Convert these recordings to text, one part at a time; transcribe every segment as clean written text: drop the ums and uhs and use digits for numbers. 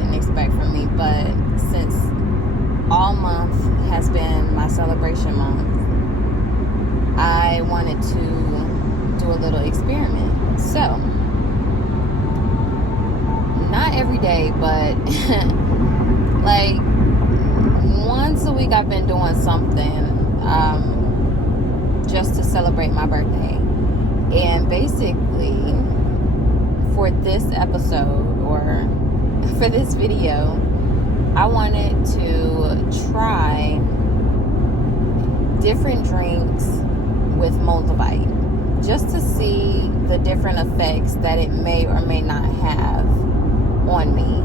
wouldn't expect from me, but since all month has been my celebration month, I wanted to do a little experiment. So, not every day, but like once a week I've been doing something just to celebrate my birthday. And basically, for this episode or for this video, I wanted to try different drinks with Moldavite, just to see the different effects that it may or may not have on me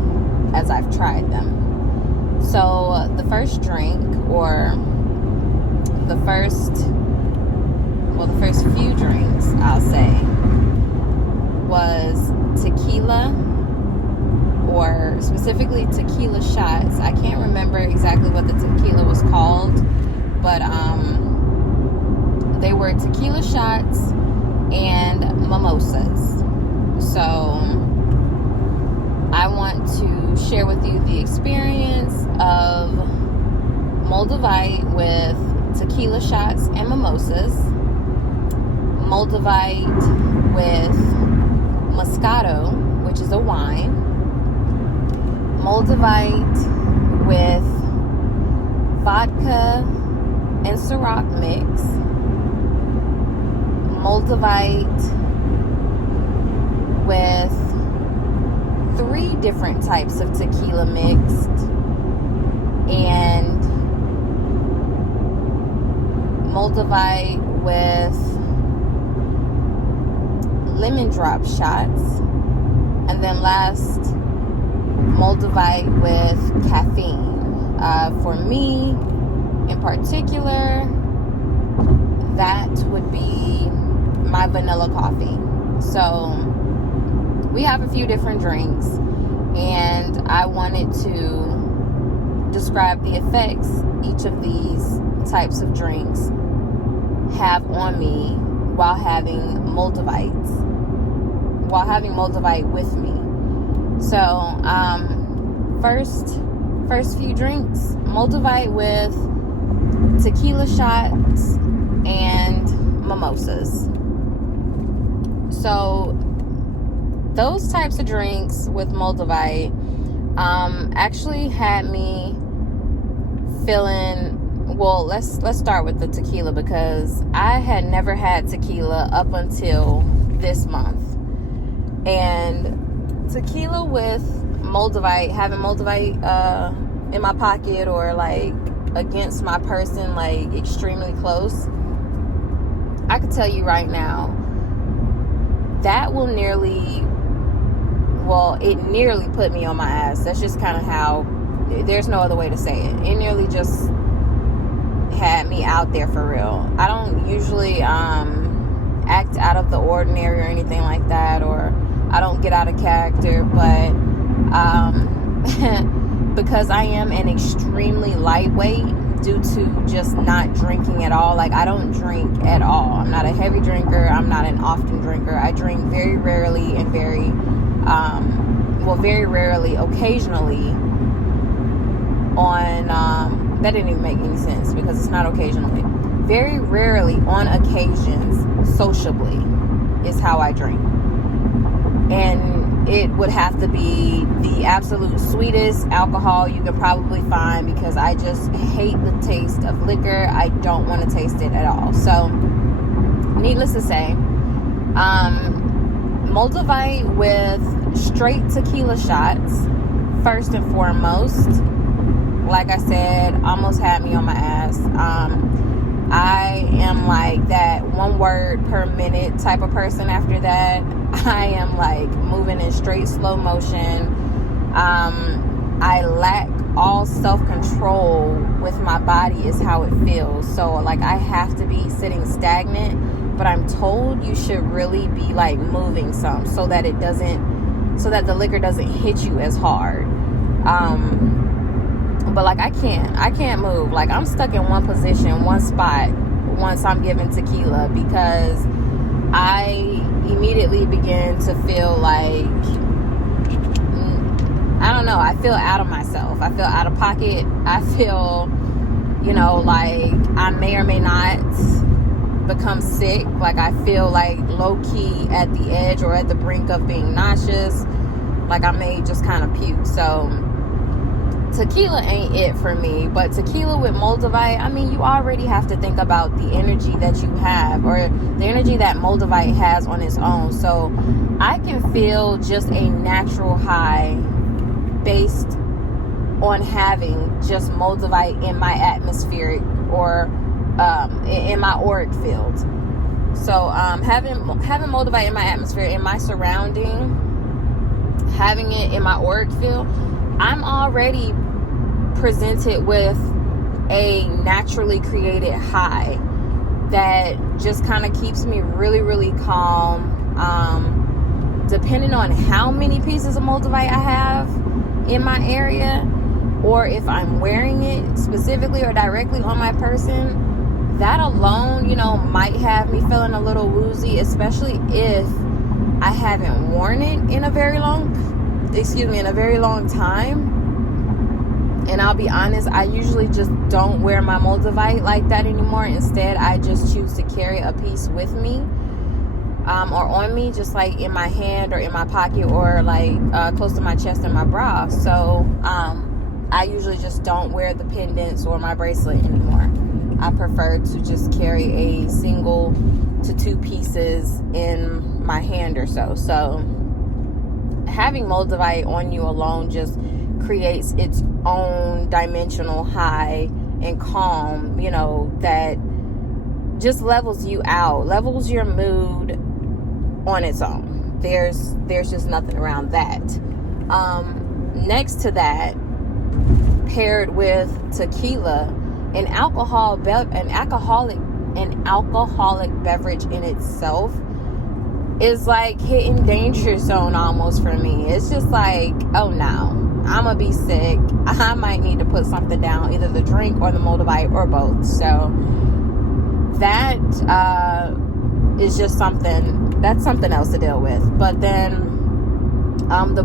as I've tried them. So the first drink, or the first few drinks, I'll say, was tequila, or specifically tequila shots. I can't remember exactly what the tequila was called, but they were tequila shots and mimosas. So I want to share with you the experience of Moldavite with tequila shots and mimosas, Moldavite with Moscato, which is a wine, Moldavite with vodka and Ciroc mix, Moldavite with 3 different types of tequila mixed, and Moldavite with lemon drop shots, and then last, Moldavite with caffeine. For me in particular, that would be my vanilla coffee. So we have a few different drinks, and I wanted to describe the effects each of these types of drinks have on me while having Moldavite with me. So first few drinks, Moldavite with tequila shots and mimosas. So those types of drinks with Moldavite actually had me feeling, well, let's start with the tequila, because I had never had tequila up until this month. And tequila with Moldavite, having Moldavite in my pocket or like against my person, like extremely close, I could tell you right now, that will it nearly put me on my ass. That's just kind of how, there's no other way to say it. It nearly just had me out there for real. I don't usually act out of the ordinary or anything like that, or I don't get out of character, but because I am an extremely lightweight due to just not drinking at all. Like, I don't drink at all. I'm not a heavy drinker. I'm not an often drinker. I drink very rarely and very rarely, occasionally on, that didn't even make any sense because it's not occasionally. Very rarely on occasions, sociably, is how I drink. And it would have to be the absolute sweetest alcohol you can probably find, because I just hate the taste of liquor. I don't want to taste it at all. So, needless to say, Moldavite with straight tequila shots, first and foremost, like I said, almost had me on my ass. I am like that 1 word per minute type of person after that. I am like moving in straight slow motion. I lack all self-control with my body is how it feels. So like I have to be sitting stagnant, but I'm told you should really be like moving some so that the liquor doesn't hit you as hard. But like I can't move. Like I'm stuck in one position, one spot once I'm given tequila, because I immediately begin to feel like, I don't know, know, I feel out of myself. I feel out of pocket. I feel, like I may or may not become sick. Like I feel like low-key at the edge or at the brink of being nauseous. Like I may just kind of puke. So tequila ain't it for me. But tequila with Moldavite, I mean, you already have to think about the energy that you have, or the energy that Moldavite has on its own. So I can feel just a natural high based on having just Moldavite in my atmospheric or in my auric field. So having Moldavite in my atmosphere, in my surrounding, having it in my auric field, I'm already presented with a naturally created high that just kind of keeps me really, really calm. Depending on how many pieces of Moldavite I have in my area, or if I'm wearing it specifically or directly on my person, that alone, might have me feeling a little woozy, especially if I haven't worn it in a very long time. And I'll be honest, I usually just don't wear my Moldavite like that anymore. Instead, I just choose to carry a piece with me, or on me, just like in my hand or in my pocket, or like close to my chest and my bra. So I usually just don't wear the pendants or my bracelet anymore. I prefer to just carry a single to 2 pieces in my hand or so. So having Moldavite on you alone just creates its own dimensional high and calm, that just levels you out, levels your mood on its own. There's just nothing around that. Next to that, paired with tequila, an alcoholic beverage in itself is like hitting danger zone almost for me. It's just like, oh no, I'm gonna be sick. I might need to put something down, either the drink or the Moldavite or both. So that is just something else to deal with. But then the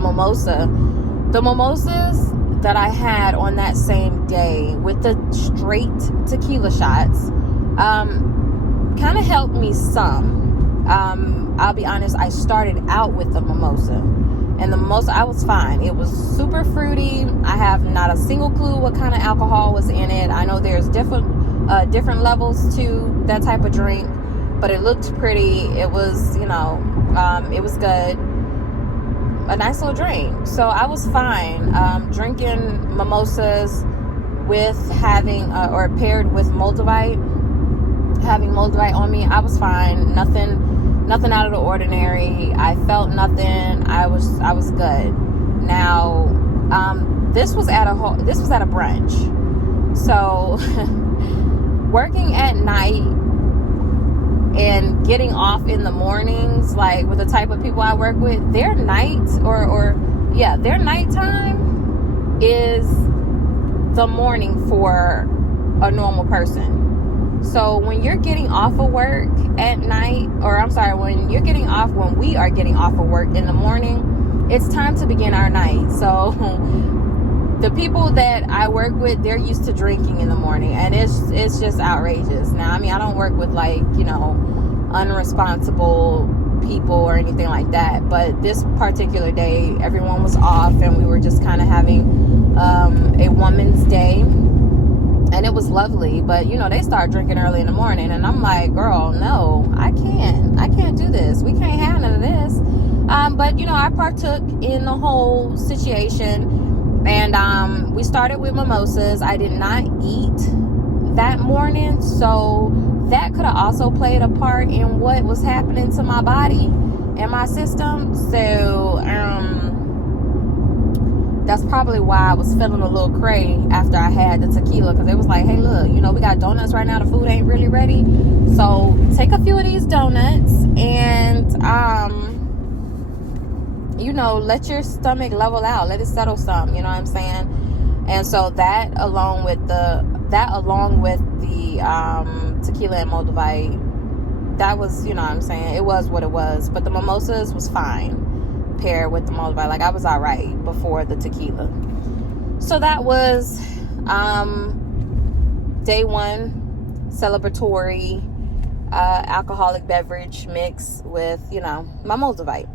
mimosas that I had on that same day with the straight tequila shots kind of helped me some. I'll be honest, I started out with the mimosa, and the mimosa, I was fine. It was super fruity. I have not a single clue what kind of alcohol was in it. I know there's different levels to that type of drink, but it looked pretty. It was, it was good. A nice little drink. So I was fine drinking mimosas with having or paired with Moldavite. Having Moldavite on me, I was fine. Nothing out of the ordinary. I felt nothing. I was good. Now, this was at a brunch. So working at night and getting off in the mornings, like with the type of people I work with, their nights their nighttime is the morning for a normal person. So when you're getting off of work at night, when we are getting off of work in the morning, it's time to begin our night. So the people that I work with, they're used to drinking in the morning, and it's just outrageous. Now, I mean, I don't work with unresponsible people or anything like that, but this particular day, everyone was off, and we were just kind of having a woman's day. And it was lovely, but they start drinking early in the morning, and I'm like, girl, no, I can't do this. We can't have none of this. But I partook in the whole situation, and we started with mimosas. I did not eat that morning, so that could have also played a part in what was happening to my body and my system. So that's probably why I was feeling a little cray after I had the tequila, because it was like, hey, look, we got donuts right now. The food ain't really ready. So take a few of these donuts and, let your stomach level out. Let it settle some, you know what I'm saying? And so that along with the tequila and Moldavite, that was, it was what it was. But the mimosas was fine. pair with the Moldavite. Like, I was all right before the tequila. So that was day one, celebratory alcoholic beverage mix with, my Moldavite.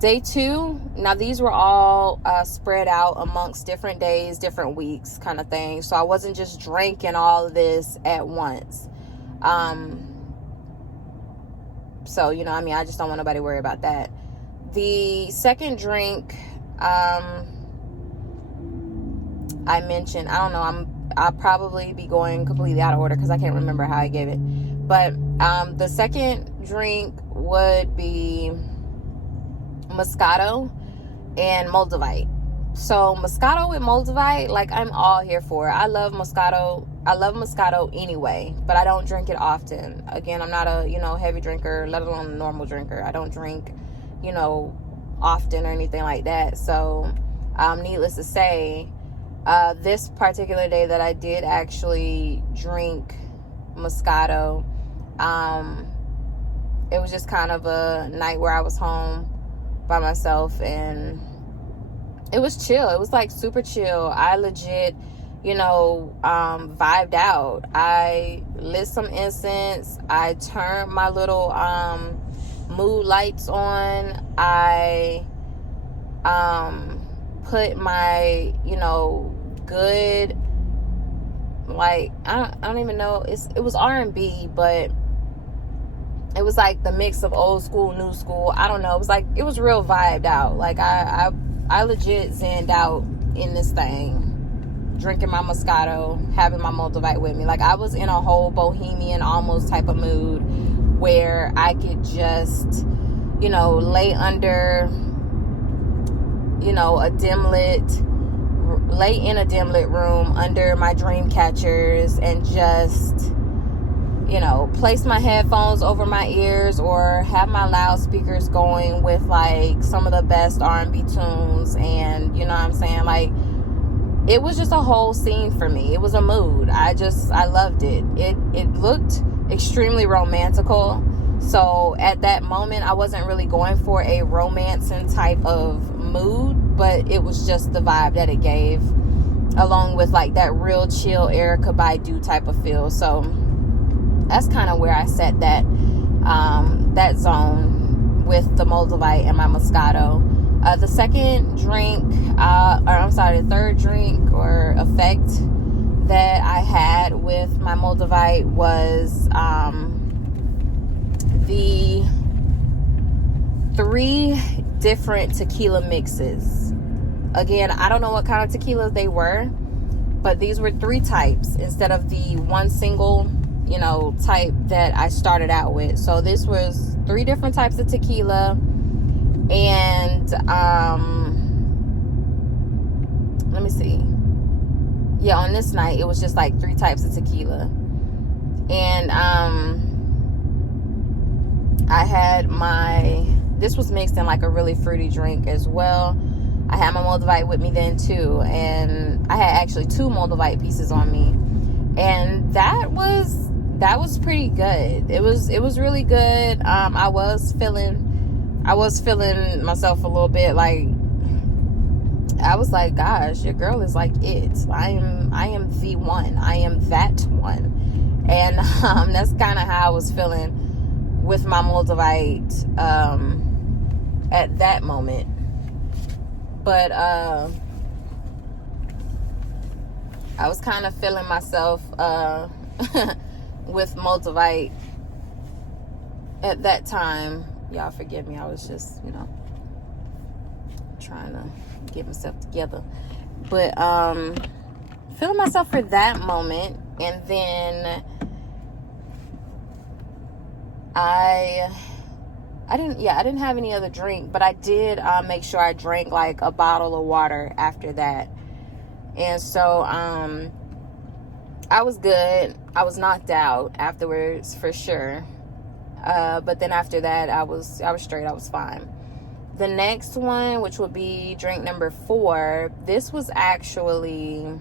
Day two, now these were all spread out amongst different days, different weeks kind of thing. So I wasn't just drinking all of this at once. So, I just don't want nobody to worry about that. The second drink, I mentioned, I don't know, I'll probably be going completely out of order because I can't remember how I gave it. But the second drink would be Moscato and Moldavite. So Moscato with Moldavite, like, I'm all here for it. I love Moscato. I love Moscato anyway, but I don't drink it often. Again, I'm not a, heavy drinker, let alone a normal drinker. I don't drink, often or anything like that. So, needless to say, this particular day that I did actually drink Moscato, it was just kind of a night where I was home by myself, and it was chill. It was like super chill. I legit, vibed out. I lit some incense. I turned my little mood lights on. I put my, good, like, I don't even know, it was R&B, but it was like the mix of old school, new school. I don't know. It was real vibed out. Like, I legit zenned out in this thing, drinking my Moscato, having my Moldavite with me. Like, I was in a whole bohemian almost type of mood where I could just, lay under, lay in a dim lit room under my dream catchers and just, place my headphones over my ears or have my loudspeakers going with like some of the best R&B tunes, and you know what I'm saying, like, it was just a whole scene for me. It was a mood. I loved it. It looked extremely romantical. So at that moment, I wasn't really going for a romancing type of mood, but it was just the vibe that it gave, along with like that real chill Erykah Badu type of feel. So that's kind of where I set that that zone with the Moldavite and my Moscato. The second drink, the third drink or effect that I had with my Moldavite was the 3 different tequila mixes. Again, I don't know what kind of tequilas they were, but these were 3 types instead of the one single, type that I started out with. So this was 3 different types of tequila. And let me see. Yeah, on this night it was just like 3 types of tequila. And I had this was mixed in like a really fruity drink as well. I had my Moldavite with me then too, and I had actually 2 Moldavite pieces on me, and that was pretty good. It was really good. I was feeling myself a little bit. Like, I was like, gosh, your girl is like it. I am the one. I am that one. And that's kind of how I was feeling with my Moldavite at that moment. But I was kind of feeling myself with Moldavite at that time. Y'all forgive me. I was just, trying to get myself together. But feeling myself for that moment. And then I didn't have any other drink, but I did make sure I drank like a bottle of water after that. And so I was good. I was knocked out afterwards for sure. But then after that, I was straight. I was fine. The next one, which would be drink number 4, this was actually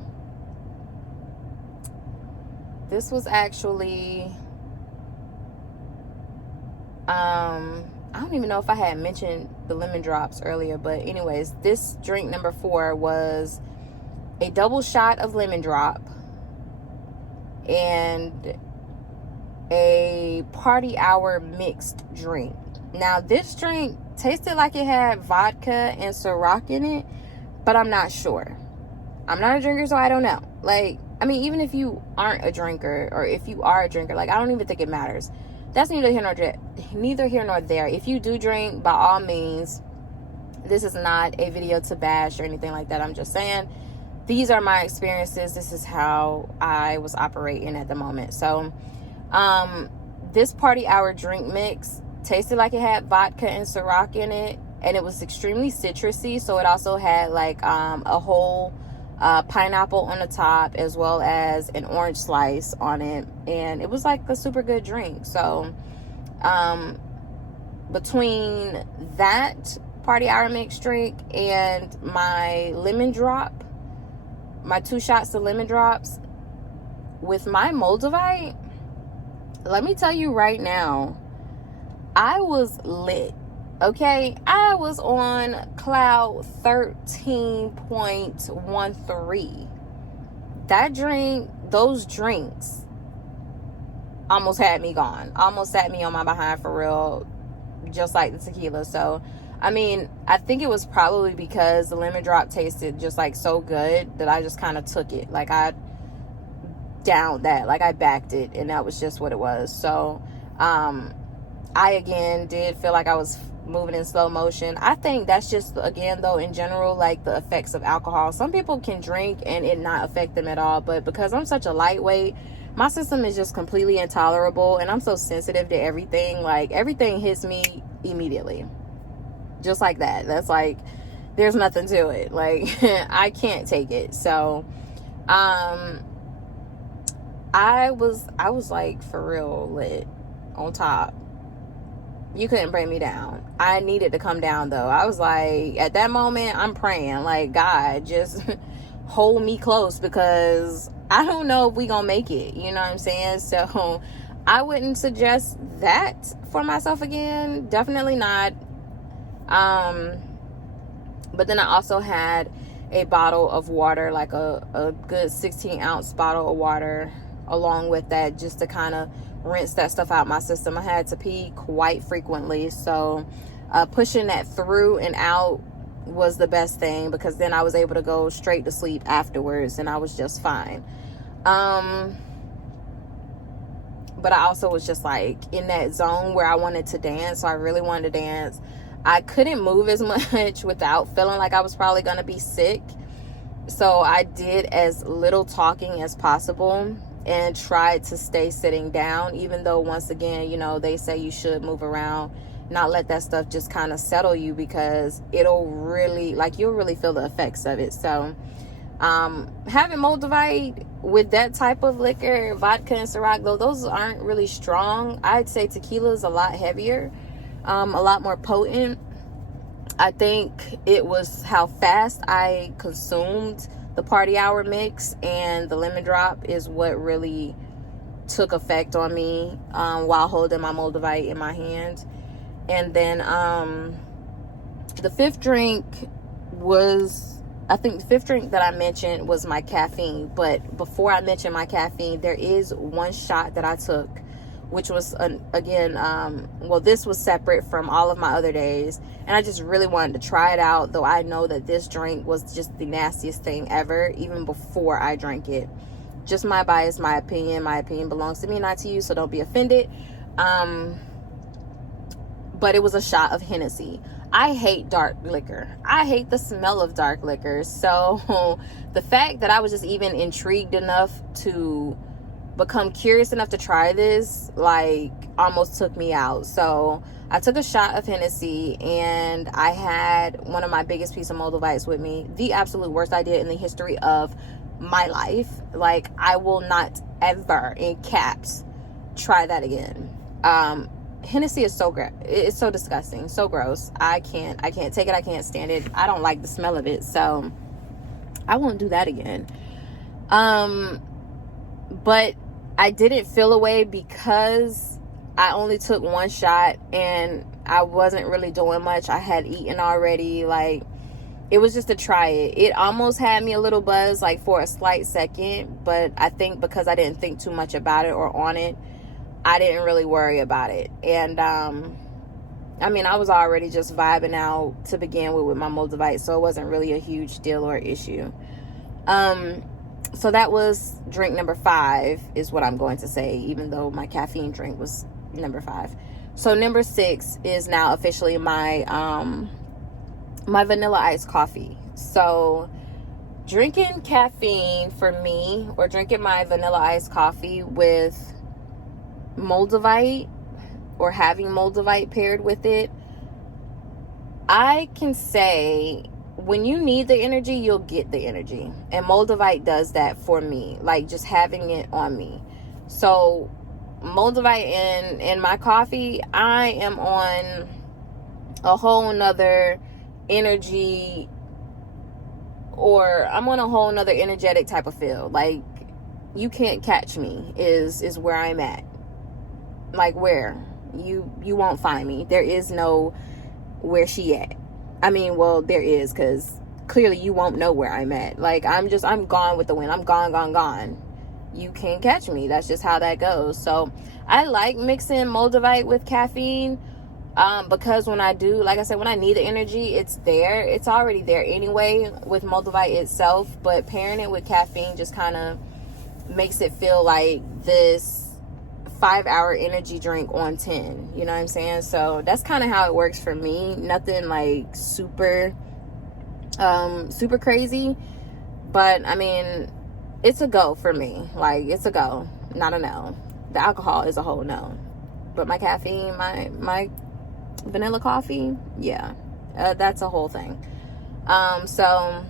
I don't even know if I had mentioned the lemon drops earlier, but anyways, this drink number 4 was a double shot of lemon drop and a party hour mixed drink. Now, this drink tasted like it had vodka and Ciroc in it, but I'm not sure. I'm not a drinker, so I don't know. Like, I mean, even if you aren't a drinker, or if you are a drinker, like, I don't even think it matters. That's neither here nor there. If you do drink, by all means, this is not a video to bash or anything like that. I'm just saying, these are my experiences. This is how I was operating at the moment. So, this party hour drink mix tasted like it had vodka and Ciroc in it, and it was extremely citrusy. So it also had like a whole pineapple on the top, as well as an orange slice on it, and it was like a super good drink. So between that party hour mixed drink and my lemon drop, my 2 shots of lemon drops with my Moldavite, let me tell you right now, I was lit. Okay, I was on cloud 13.13. That drink, those drinks almost had me gone. Almost sat me on my behind for real, just like the tequila. So, I mean, I think it was probably because the lemon drop tasted just like so good that I just kind of took it. Like, I downed that. Like, I backed it, and that was just what it was. So, I again did feel like I was moving in slow motion. I think that's just, again though, in general, like the effects of alcohol. Some people can drink and it not affect them at all, but because I'm such a lightweight, my system is just completely intolerable, and I'm so sensitive to everything. Like, everything hits me immediately, just like that. That's like, there's nothing to it. Like, I can't take it. So I was like, for real lit, on top. You couldn't bring me down. I needed to come down though. I was like, at that moment, I'm praying, like, God, just hold me close, because I don't know if we gonna make it. You know what I'm saying? So I wouldn't suggest that for myself again. Definitely not. But then I also had a bottle of water, like a good 16-ounce bottle of water along with that, just to kind of rinse that stuff out my system. I had to pee quite frequently, so pushing that through and out was the best thing, because then I was able to go straight to sleep afterwards, and I was just fine. But I also was just like in that zone where I wanted to dance. So I really wanted to dance. I couldn't move as much without feeling like I was probably gonna be sick, so I did as little talking as possible and tried to stay sitting down, even though, once again, you know, they say you should move around, not let that stuff just kind of settle you, because it'll really, like, you'll really feel the effects of it. So having Moldavite with that type of liquor, vodka and Ciroc, though those aren't really strong, I'd say tequila is a lot heavier, a lot more potent. I think it was how fast I consumed the party hour mix, and the lemon drop is what really took effect on me while holding my Moldavite in my hand. And then the 5th drink was, I think the 5th drink that I mentioned was my caffeine. But before I mention my caffeine, there is one shot that I took, which was, this was separate from all of my other days, and I just really wanted to try it out, though I know that this drink was just the nastiest thing ever, even before I drank it. Just my bias, my opinion belongs to me, not to you, so don't be offended. But it was a shot of Hennessy. I hate dark liquor. I hate the smell of dark liquor, so the fact that I was just even intrigued enough to become curious enough to try this, like, almost took me out. So I took a shot of Hennessy, and I had one of my biggest piece of Moldavites with me. The absolute worst idea in the history of my life. Like, I will not ever, in caps, try that again. Hennessy is it's so disgusting, so gross. I can't take it. I can't stand it. I don't like the smell of it, so I won't do that again. But I didn't feel away because I only took one shot, and I wasn't really doing much. I had eaten already. Like, it was just to try it. It almost had me a little buzz, like for a slight second, but I think because I didn't think too much about it or on it, I didn't really worry about it. And I mean, I was already just vibing out to begin with my Moldavite, so it wasn't really a huge deal or issue. So that was drink number 5 is what I'm going to say, even though my caffeine drink was number 5. So number 6 is now officially my my vanilla iced coffee. So drinking caffeine for me, or drinking my vanilla iced coffee with Moldavite, or having Moldavite paired with it, I can say when you need the energy, you'll get the energy. And Moldavite does that for me, like just having it on me. So Moldavite in my coffee, I am on a whole nother energy, or I'm on a whole nother energetic type of feel. Like, you can't catch me is where I'm at. Like, where you won't find me. There is no where she at. I mean, well, there is, because clearly you won't know where I'm at. Like, I'm gone with the wind. I'm gone. You can't catch me. That's just how that goes. So I like mixing Moldavite with caffeine, because when I do, like I said, when I need the energy, it's there. It's already there anyway with Moldavite itself, but pairing it with caffeine just kind of makes it feel like this 5-hour energy drink on 10. You know what I'm saying? So that's kind of how it works for me. Nothing like super crazy, but I mean, it's a go for me. Like, it's a go, not a no. The alcohol is a whole no, but my caffeine, my vanilla coffee, yeah, that's a whole thing. So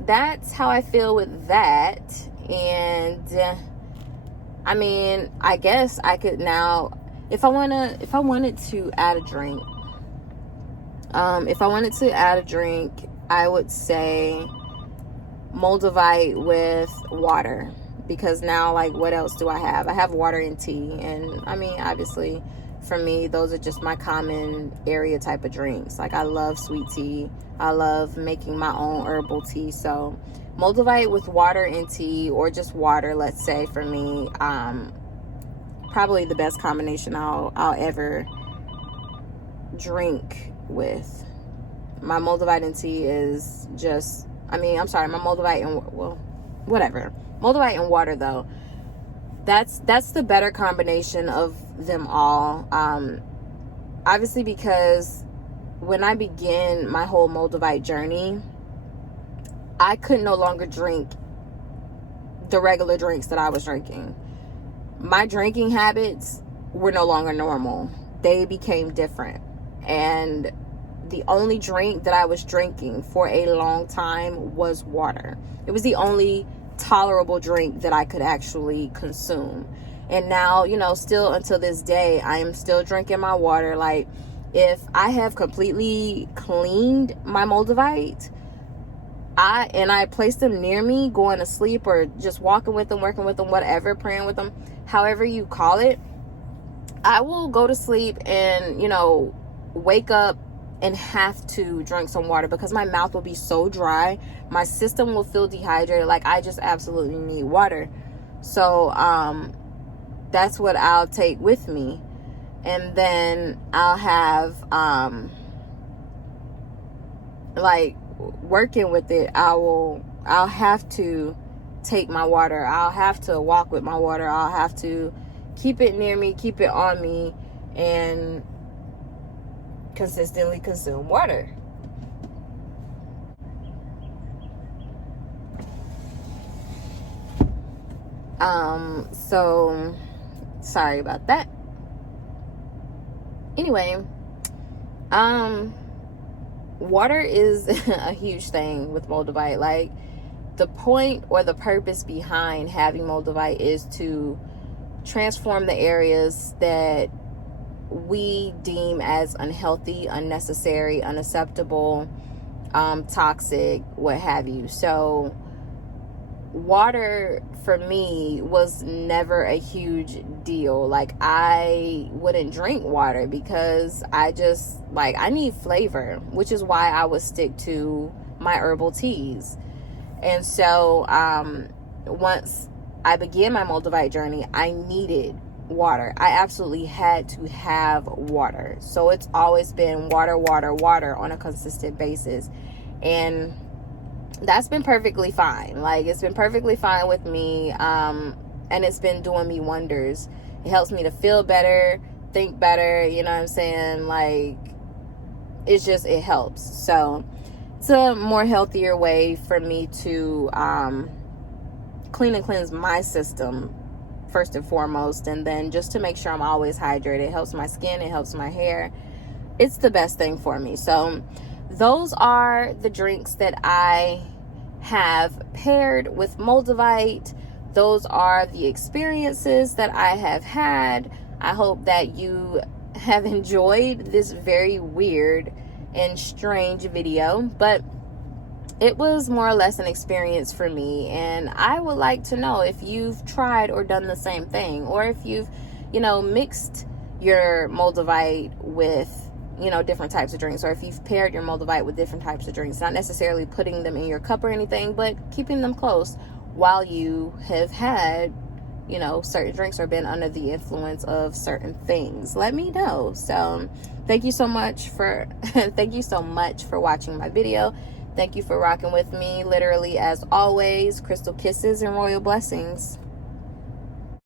that's how I feel with that. And I mean, I guess I could now, if I wanted to add a drink, I would say Moldavite with water, because now, like, what else do I have? I have water and tea, and I mean, obviously for me, those are just my common area type of drinks. Like, I love sweet tea. I love making my own herbal tea. So Moldavite with water and tea, or just water, let's say, for me, probably the best combination I'll ever drink with. My Moldavite and tea is just, my Moldavite and, well, whatever. Moldavite and water, though, that's the better combination of them all. Obviously, because when I began my whole Moldavite journey, I could no longer drink the regular drinks that I was drinking. My drinking habits were no longer normal. They became different. And the only drink that I was drinking for a long time was water. It was the only tolerable drink that I could actually consume. And now, you know, still until this day, I am still drinking my water. Like, if I have completely cleaned my Moldavite, I place them near me going to sleep, or just walking with them, working with them, whatever, praying with them, however you call it, I will go to sleep and, you know, wake up and have to drink some water, because my mouth will be so dry, my system will feel dehydrated. Like, I just absolutely need water. So that's what I'll take with me. And then I'll have like, working with it, I'll have to take my water. I'll have to walk with my water. I'll have to keep it near me, keep it on me, and consistently consume water. So sorry about that. Anyway, water is a huge thing with Moldavite. Like, the point or the purpose behind having Moldavite is to transform the areas that we deem as unhealthy, unnecessary, unacceptable, toxic, what have you. So water for me was never a huge deal. Like, I wouldn't drink water because I just, like, I need flavor, which is why I would stick to my herbal teas. And so once I began my Moldavite journey, I needed water. I absolutely had to have water. So it's always been water, water, water on a consistent basis. And that's been perfectly fine. Like, it's been perfectly fine with me. And it's been doing me wonders. It helps me to feel better, think better, you know what I'm saying? Like, it helps. So it's a more healthier way for me to clean and cleanse my system first and foremost, and then just to make sure I'm always hydrated. It helps my skin, it helps my hair. It's the best thing for me. So those are the drinks that I have paired with Moldavite. Those are the experiences that I have had. I hope that you have enjoyed this very weird and strange video, but it was more or less an experience for me, and I would like to know if you've tried or done the same thing, or if you've, mixed your Moldavite with, different types of drinks, or if you've paired your Moldavite with different types of drinks, not necessarily putting them in your cup or anything, but keeping them close while you have had, certain drinks or been under the influence of certain things. Let me know. So thank you so much for watching my video. Thank you for rocking with me. Literally, as always, crystal kisses and royal blessings.